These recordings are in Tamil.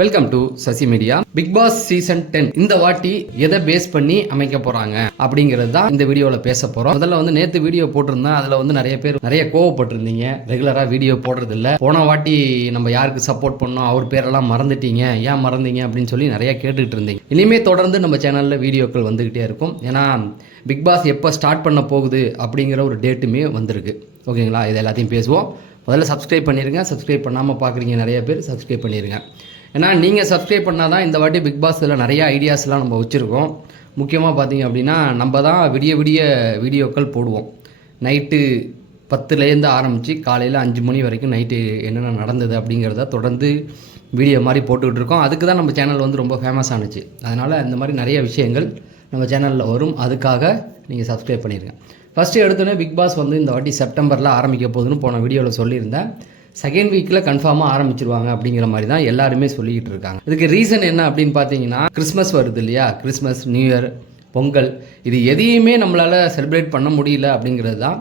Welcome to Sasi media. Big boss season 10 இந்த வாட்டி எதை பேஸ் பண்ணி அமைக்க போறாங்க அப்படிங்கிறது தான் இந்த வீடியோவில் பேச போறோம். முதல்ல வந்து நேற்று வீடியோ போட்டிருந்தேன். அதில் வந்து நிறைய பேர் நிறைய கோவப்பட்டிருந்தீங்க. ரெகுலரா வீடியோ போடுறது இல்லை, போன வாட்டி நம்ம யாருக்கு சப்போர்ட் பண்ணோம் அவர் பேரெல்லாம் மறந்துட்டீங்க, ஏன் மறந்தீங்க அப்படின்னு சொல்லி நிறைய கேட்டுக்கிட்டு இருந்தீங்க. இனிமே தொடர்ந்து நம்ம சேனலில் வீடியோக்கள் வந்துகிட்டே இருக்கும். ஏன்னா பிக் பாஸ் எப்போ ஸ்டார்ட் பண்ண போகுது அப்படிங்கிற ஒரு டேட்டுமே வந்திருக்கு. ஓகேங்களா, இது எல்லாத்தையும் பேசுவோம். முதல்ல சப்ஸ்கிரைப் பண்ணிடுங்க. சப்ஸ்கிரைப் பண்ணாமல் பார்க்குறீங்க நிறைய பேர், சப்ஸ்கிரைப் பண்ணிடுங்க. ஏன்னா நீங்கள் சப்ஸ்கிரைப் பண்ணால் தான் இந்த வாட்டி பிக் பாஸில் நிறைய ஐடியாஸ்லாம் நம்ம வச்சுருக்கோம். முக்கியமாக பார்த்தீங்க அப்படின்னா நம்ம தான் விடிய விடிய வீடியோக்கள் போடுவோம். நைட்டு 10லேருந்து ஆரம்பித்து காலையில் 5 மணி வரைக்கும் நைட்டு என்னென்ன நடந்தது அப்படிங்கிறத தொடர்ந்து வீடியோ மாதிரி போட்டுக்கிட்டு இருக்கோம். அதுக்கு தான் நம்ம சேனல் வந்து ரொம்ப ஃபேமஸ் ஆனுச்சு. அதனால் இந்த மாதிரி நிறைய விஷயங்கள் நம்ம சேனலில் வரும். அதுக்காக நீங்கள் சப்ஸ்கிரைப் பண்ணிடுங்க. ஃபஸ்ட்டு எடுத்தோன்னே பிக் பாஸ் வந்து இந்த வாட்டி செப்டம்பரில் ஆரம்பிக்க போகுதுன்னு போன வீடியோவில் சொல்லியிருந்தேன். செகண்ட் வீக்கில் கன்ஃபார்மாக ஆரம்பிச்சிருவாங்க அப்படிங்கிற மாதிரி தான் எல்லாருமே சொல்லிக்கிட்டு இருக்காங்க. இதுக்கு ரீசன் என்ன அப்படின்னு பார்த்தீங்கன்னா, கிறிஸ்மஸ் வருது இல்லையா, கிறிஸ்மஸ், நியூ இயர், பொங்கல், இது எதையுமே நம்மளால் செலிப்ரேட் பண்ண முடியல அப்படிங்கிறது தான்.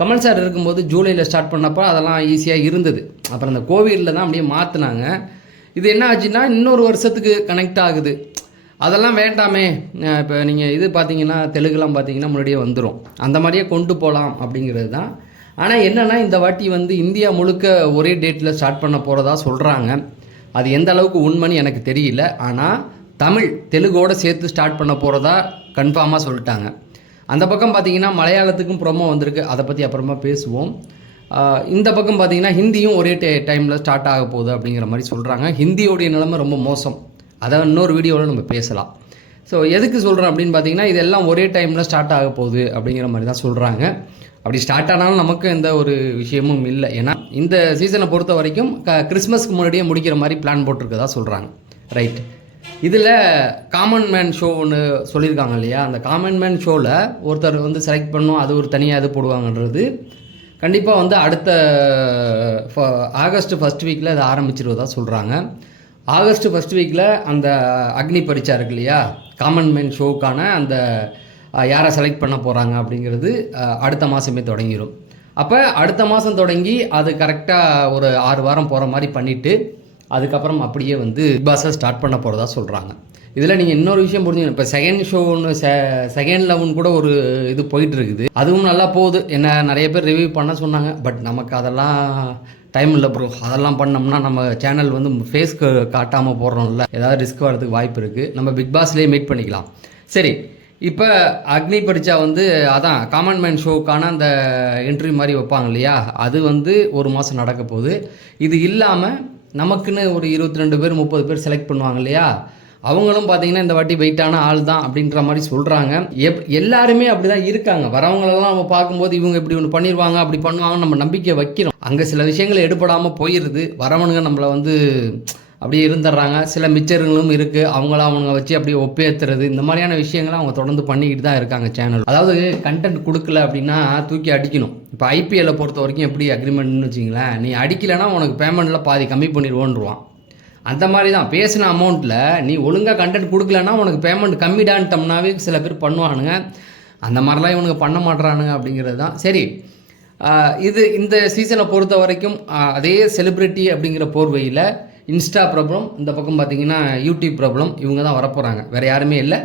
கமல் சார் இருக்கும்போது ஜூலையில் ஸ்டார்ட் பண்ணப்போ அதெல்லாம் ஈஸியாக இருந்தது. அப்புறம் அந்த கோவிடில் தான் அப்படியே மாற்றினாங்க. இது என்ன ஆச்சுன்னா இன்னொரு வருஷத்துக்கு கனெக்ட் ஆகுது. அதெல்லாம் வேண்டாமே. இப்போ நீங்கள் இது பார்த்தீங்கன்னா தெலுங்குலாம் பார்த்தீங்கன்னா முன்னாடியே வந்துடும். அந்த மாதிரியே கொண்டு போகலாம் அப்படிங்கிறது தான். ஆனால் என்னென்னா இந்த வாட்டி வந்து இந்தியா முழுக்க ஒரே டேட்டில் ஸ்டார்ட் பண்ண போகிறதா சொல்கிறாங்க. அது எந்த அளவுக்கு உண்மைன்னு எனக்கு தெரியல. ஆனால் தெலுங்கோடு சேர்த்து ஸ்டார்ட் பண்ண போகிறதா கன்ஃபார்மாக சொல்லிட்டாங்க. அந்த பக்கம் பார்த்திங்கன்னா மலையாளத்துக்கும் ப்ரோமோ வந்திருக்கு, அதை பற்றி அப்புறமா பேசுவோம். இந்த பக்கம் பார்த்திங்கன்னா ஹிந்தியும் ஒரே டைமில் ஸ்டார்ட் ஆக போகுது அப்படிங்கிற மாதிரி சொல்கிறாங்க. ஹிந்தியோடைய நிலைமை ரொம்ப மோசம். அதை இன்னொரு வீடியோவில் நம்ம பேசலாம். ஸோ எதுக்கு சொல்கிறேன் அப்படின்னு பார்த்தீங்கன்னா, இதெல்லாம் ஒரே டைமில் ஸ்டார்ட் ஆக போகுது அப்படிங்கிற மாதிரி தான் சொல்கிறாங்க. அப்படி ஸ்டார்ட் ஆனாலும் நமக்கு எந்த ஒரு விஷயமும் இல்லை. ஏன்னா இந்த சீசனை பொறுத்த வரைக்கும் கிறிஸ்மஸ்க்கு முன்னாடியே முடிக்கிற மாதிரி பிளான் போட்டிருக்கதா சொல்கிறாங்க. ரைட். இதில் காமன் மேன் ஷோ ஒன்று சொல்லியிருக்காங்க இல்லையா, அந்த காமன் மேன் ஷோவில் ஒருத்தர் வந்து செலக்ட் பண்ணோம், அது ஒரு தனியாக இது போடுவாங்கன்றது கண்டிப்பாக வந்து அடுத்த ஆகஸ்ட் ஃபஸ்ட் வீக்கில் அதை ஆரம்பிச்சிருவதா சொல்கிறாங்க. ஆகஸ்ட் ஃபஸ்ட் வீக்கில் அந்த அக்னி பரீட்சை இருக்கு இல்லையா, காமன் மேன் ஷோவுக்கான அந்த யாரை செலக்ட் பண்ண போகிறாங்க அப்படிங்கிறது அடுத்த மாதமே தொடங்கிடும். அப்போ அடுத்த மாதம் தொடங்கி அது கரெக்டாக ஒரு 6 வாரம் போகிற மாதிரி பண்ணிவிட்டு அதுக்கப்புறம் அப்படியே வந்து பிக் பாஸை ஸ்டார்ட் பண்ண போகிறதா சொல்கிறாங்க. இதில் நீங்கள் இன்னொரு விஷயம் புரிஞ்சுக்கணும். இப்போ செகண்ட் ஷோ ஒன்று செகண்ட் லெவன் கூட ஒரு இது போயிட்டுருக்குது. அதுவும் நல்லா போகுது. என்ன நிறைய பேர் ரிவ்யூ பண்ண சொன்னாங்க. பட் நமக்கு அதெல்லாம் டைம் இல்லை ப்ரோ. அதெல்லாம் பண்ணோம்னா நம்ம சேனல் வந்து ஃபேஸ் காட்டாமல் போடுறோம்ல, ஏதாவது ரிஸ்க் வரதுக்கு வாய்ப்பு இருக்குது. நம்ம பிக் பாஸ்லேயே மீட் பண்ணிக்கலாம். சரி, இப்போ அக்னி பரீட்சா வந்து அதான் காமன் மேன் ஷோவுக்கான அந்த இன்டர்வியூ மாதிரி வைப்பாங்க இல்லையா, அது வந்து ஒரு மாதம் நடக்க போகுது. இது இல்லாமல் நமக்குன்னு ஒரு 22 பேர் 30 பேர் செலக்ட் பண்ணுவாங்க இல்லையா, அவங்களும் பார்த்தீங்கன்னா இந்த வாட்டி வெயிட்டான ஆள் தான் அப்படின்ற மாதிரி சொல்கிறாங்க. எல்லாருமே அப்படி தான் இருக்காங்க. வரவங்களெல்லாம் நம்ம பார்க்கும்போது இவங்க இப்படி ஒன்று பண்ணிடுவாங்க, அப்படி பண்ணுவாங்கன்னு நம்ம நம்பிக்கை வைக்கிறோம். அங்கே சில விஷயங்கள் எடுபடாமல் போயிடுது. வரவனுங்க நம்மளை வந்து அப்படியே இருந்துடுறாங்க. சில மிச்சர்களும் இருக்குது, அவங்கள வச்சு அப்படியே ஒப்பேற்றுறது, இந்த மாதிரியான விஷயங்களை அவங்க தொடர்ந்து பண்ணிக்கிட்டு தான் இருக்காங்க சேனல். அதாவது கண்டென்ட் கொடுக்கல அப்படின்னா தூக்கி அடிக்கணும். இப்போ ஐபிஎல்லை பொறுத்த வரைக்கும் எப்படி அக்ரிமெண்ட்னு வச்சிங்களேன், நீ அடிக்கலைன்னா உனக்கு பேமெண்ட்டில் பாதி கம்மி பண்ணிடுவோன்ருவான். அந்த மாதிரி தான் பேசின அமௌண்ட்டில் நீ ஒழுங்காக கண்டென்ட் கொடுக்கலன்னா உனக்கு பேமெண்ட் கம்மிடான்ட்டோம்னாவே சில பேர் பண்ணுவானுங்க. அந்த மாதிரிலாம் இவனுங்க பண்ண மாட்டுறானுங்க அப்படிங்கிறது தான். சரி, இது இந்த சீசனை பொறுத்த வரைக்கும் அதே செலிப்ரிட்டி அப்படிங்கிற போர்வையில் இன்ஸ்டா ப்ராப்ளம், இந்த பக்கம் பார்த்தீங்கன்னா யூடியூப் ப்ராப்ளம், இவங்க தான் வரப்போகிறாங்க. வேறு யாருமே இல்லை.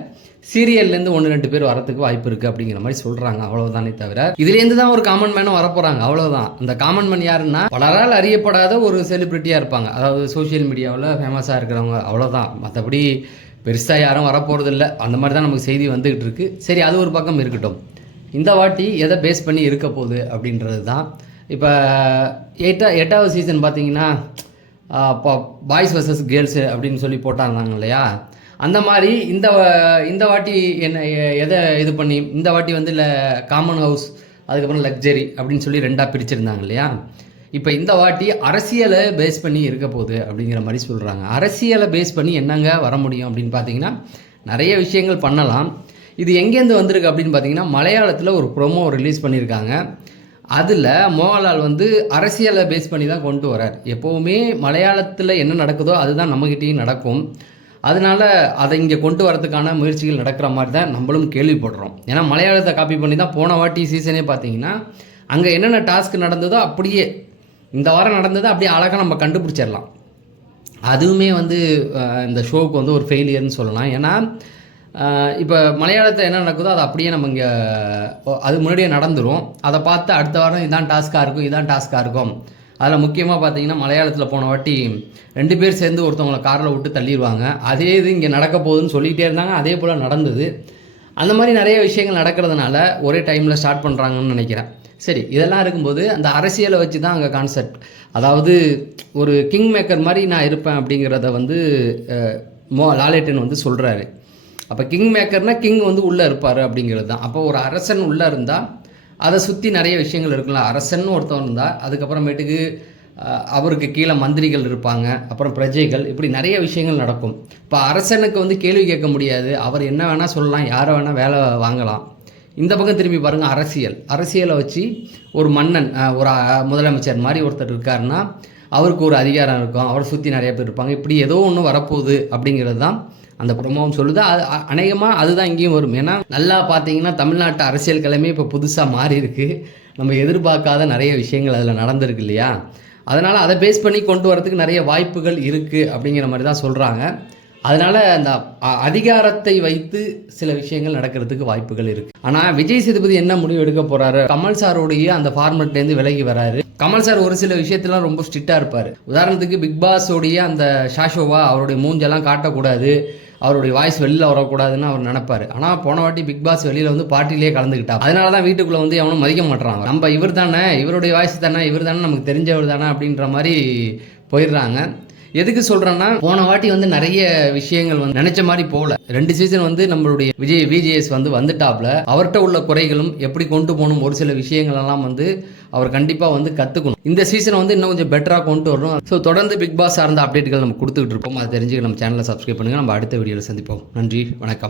சீரியல்லேருந்து 1-2 பேர் வரத்துக்கு வாய்ப்பு இருக்குது அப்படிங்கிற மாதிரி சொல்கிறாங்க. அவ்வளோதானே தவிர இதுலேருந்து தான் ஒரு காமன் மேனும் வரப்போகிறாங்க. அவ்வளோதான். அந்த காமன் மேன் யாருன்னா பலரால் அறியப்படாத ஒரு செலிப்ரிட்டியாக இருப்பாங்க. அதாவது சோஷியல் மீடியாவில் ஃபேமஸாக இருக்கிறவங்க, அவ்வளோதான். மற்றபடி பெருசாக யாரும் வரப்போகிறது இல்லை. அந்த மாதிரி தான் நமக்கு செய்தி வந்துக்கிட்டு இருக்குது. சரி, அது ஒரு பக்கம் இருக்கட்டும். இந்த வாட்டி எதை பேஸ் பண்ணி இருக்க போகுது அப்படின்றது தான். இப்போ 8வது சீசன் பார்த்தீங்கன்னா பாய்ஸ் வர்சஸ் கேர்ள்ஸு அப்படின்னு சொல்லி போட்டாங்க இல்லையா, அந்த மாதிரி இந்த வாட்டி என்ன எதை இது பண்ணி இந்த வாட்டி வந்து இல்லை காமன் ஹவுஸ், அதுக்கப்புறம் லக்ஸரி அப்படின்னு சொல்லி 2ஆக பிரிச்சிருந்தாங்க இல்லையா. இப்போ இந்த வாட்டி அரசியலை பேஸ் பண்ணி இருக்க போகுது அப்படிங்கிற மாதிரி சொல்கிறாங்க. அரசியலை பேஸ் பண்ணி என்னங்க வர முடியும் அப்படின்னு பார்த்தீங்கன்னா நிறைய விஷயங்கள் பண்ணலாம். இது எங்கேருந்து வந்திருக்கு அப்படின்னு பார்த்தீங்கன்னா, மலையாளத்தில் ஒரு ப்ரோமோ ரிலீஸ் பண்ணியிருக்காங்க. அதில் மோகன்லால் வந்து அரசியலை பேஸ் பண்ணி தான் கொண்டு வரார். எப்போவுமே மலையாளத்தில் என்ன நடக்குதோ அதுதான் நம்மகிட்டையும் நடக்கும். அதனால் அதை இங்கே கொண்டு வரதுக்கான முயற்சிகள் நடக்கிற மாதிரி தான் நம்மளும் கேள்விப்படுறோம். ஏன்னா மலையாளத்தை காப்பி பண்ணி தான் போன வாட்டி சீசனே பார்த்தீங்கன்னா அங்கே என்னென்ன டாஸ்க் நடந்ததோ அப்படியே இந்த வாரம் நடந்ததோ அப்படியே அழகாக நம்ம கண்டுபிடிச்சிடலாம். அதுவுமே வந்து இந்த ஷோவுக்கு வந்து ஒரு ஃபெயிலியர்னு சொல்லலாம். ஏன்னா இப்போ மலையாளத்தில் என்ன நடக்குதோ அது அப்படியே நம்ம இங்கே அது முன்னாடியே நடந்துடும். அதை பார்த்து அடுத்த வாரம் இதான் டாஸ்க்காக இருக்கும். அதில் முக்கியமாக பார்த்தீங்கன்னா மலையாளத்தில் போன வாட்டி 2 பேர் சேர்ந்து ஒருத்தவங்களை காரில் விட்டு தள்ளிடுவாங்க. அதே இது இங்கே நடக்க போகுதுன்னு சொல்லிகிட்டே இருந்தாங்க. அதே போல் நடந்தது. அந்த மாதிரி நிறைய விஷயங்கள் நடக்கிறதுனால ஒரே டைமில் ஸ்டார்ட் பண்ணுறாங்கன்னு நினைக்கிறேன். சரி, இதெல்லாம் இருக்கும்போது அந்த அரசியலை வச்சு தான் அங்கே கான்செப்ட். அதாவது ஒரு கிங் மேக்கர் மாதிரி நான் இருப்பேன் அப்படிங்கிறத வந்து லாலேட்டன் வந்து சொல்கிறாரு. அப்போ கிங் மேக்கர்னால் கிங் வந்து உள்ளே இருப்பார் அப்படிங்கிறது தான். அப்போ ஒரு அரசன் உள்ளே இருந்தால் அதை சுற்றி நிறைய விஷயங்கள் இருக்குல்ல. அரசன் ஒருத்தவன் இருந்தால் அதுக்கப்புறமேட்டுக்கு அவருக்கு கீழே மந்திரிகள் இருப்பாங்க, அப்புறம் பிரஜைகள், இப்படி நிறைய விஷயங்கள் நடக்கும். இப்போ அரசனுக்கு வந்து கேள்வி கேட்க முடியாது. அவர் என்ன வேணால் சொல்லலாம், யாரை வேணால் வேலை வாங்கலாம். இந்த பக்கம் திரும்பி பாருங்கள், அரசியலை வச்சு ஒரு மன்னன், ஒரு முதலமைச்சர் மாதிரி ஒருத்தர் இருக்காருன்னா அவருக்கு ஒரு அதிகாரம் இருக்கும், அவரை சுற்றி நிறைய பேர் இருப்பாங்க. இப்படி ஏதோ ஒன்று வரப்போகுது அப்படிங்கிறது தான் அந்த ப்ரோமோவும் சொல்லுது. அது அநேகமாக அதுதான் இங்கேயும் வரும். ஏன்னா நல்லா பார்த்தீங்கன்னா தமிழ்நாட்டு அரசியல் கிழமை இப்போ புதுசாக மாறி இருக்குது. நம்ம எதிர்பார்க்காத நிறைய விஷயங்கள் அதில் நடந்திருக்கு இல்லையா? அதனால் அதை பேஸ் பண்ணி கொண்டு வரதுக்கு நிறைய வாய்ப்புகள் இருக்குது அப்படிங்கிற மாதிரி தான் சொல்கிறாங்க. அதனால் அந்த அதிகாரத்தை வைத்து சில விஷயங்கள் நடக்கிறதுக்கு வாய்ப்புகள் இருக்குது. ஆனால் விஜய் சேதுபதி என்ன முடிவு எடுக்க போகிறாரு? கமல் சாரோடைய அந்த ஃபார்மெட்லேருந்து விலகி வராரு. கமல் சார் ஒரு சில விஷயத்துலாம் ரொம்ப ஸ்ட்ரிக்டாக இருப்பார். உதாரணத்துக்கு பிக் பாஸோடைய அந்த ஷாஷோவா அவருடைய மூஞ்செல்லாம் காட்டக்கூடாது, அவருடைய வாய்ஸ் வெளியில் வரக்கூடாதுன்னு அவர் நினைப்பார். ஆனால் போன வாட்டி பிக் பாஸ் வெளியில் வந்து பார்ட்டிலேயே கலந்துக்கிட்டா. அதனால தான் வீட்டுக்குள்ளே வந்து எவனும் மதிக்க மாட்டுறாங்க. நம்ம இவர் தானே, இவருடைய வாய்ஸ் தானே, இவர் தானே நமக்கு தெரிஞ்சவர் தானே அப்படின்ற மாதிரி போயிடுறாங்க. எதுக்கு சொல்கிறேன்னா, போன வாட்டி வந்து நிறைய விஷயங்கள் வந்து நினைச்ச மாதிரி போகல. 2 சீசன் வந்து நம்மளுடைய விஜிஎஸ் வந்து வந்துட்டாப்ல. அவர்கிட்ட உள்ள குறைகளும் எப்படி கொண்டு போகணும், ஒரு சில விஷயங்கள் எல்லாம் வந்து அவர் கண்டிப்பாக வந்து கற்றுக்கணும். இந்த சீசனை வந்து இன்னும் கொஞ்சம் பெட்டராக கொண்டு வரணும். ஸோ தொடர்ந்து பிக் பாஸ் சார்ந்த அப்டேட்டுகள் நம்ம கொடுத்துக்கிட்டு இருப்போம். அதை தெரிஞ்சுக்க நம்ம சேனலை சப்ஸ்கிரைப் பண்ணுங்கள். நம்ம அடுத்த வீடியோவில் சந்திப்போம். நன்றி, வணக்கம்.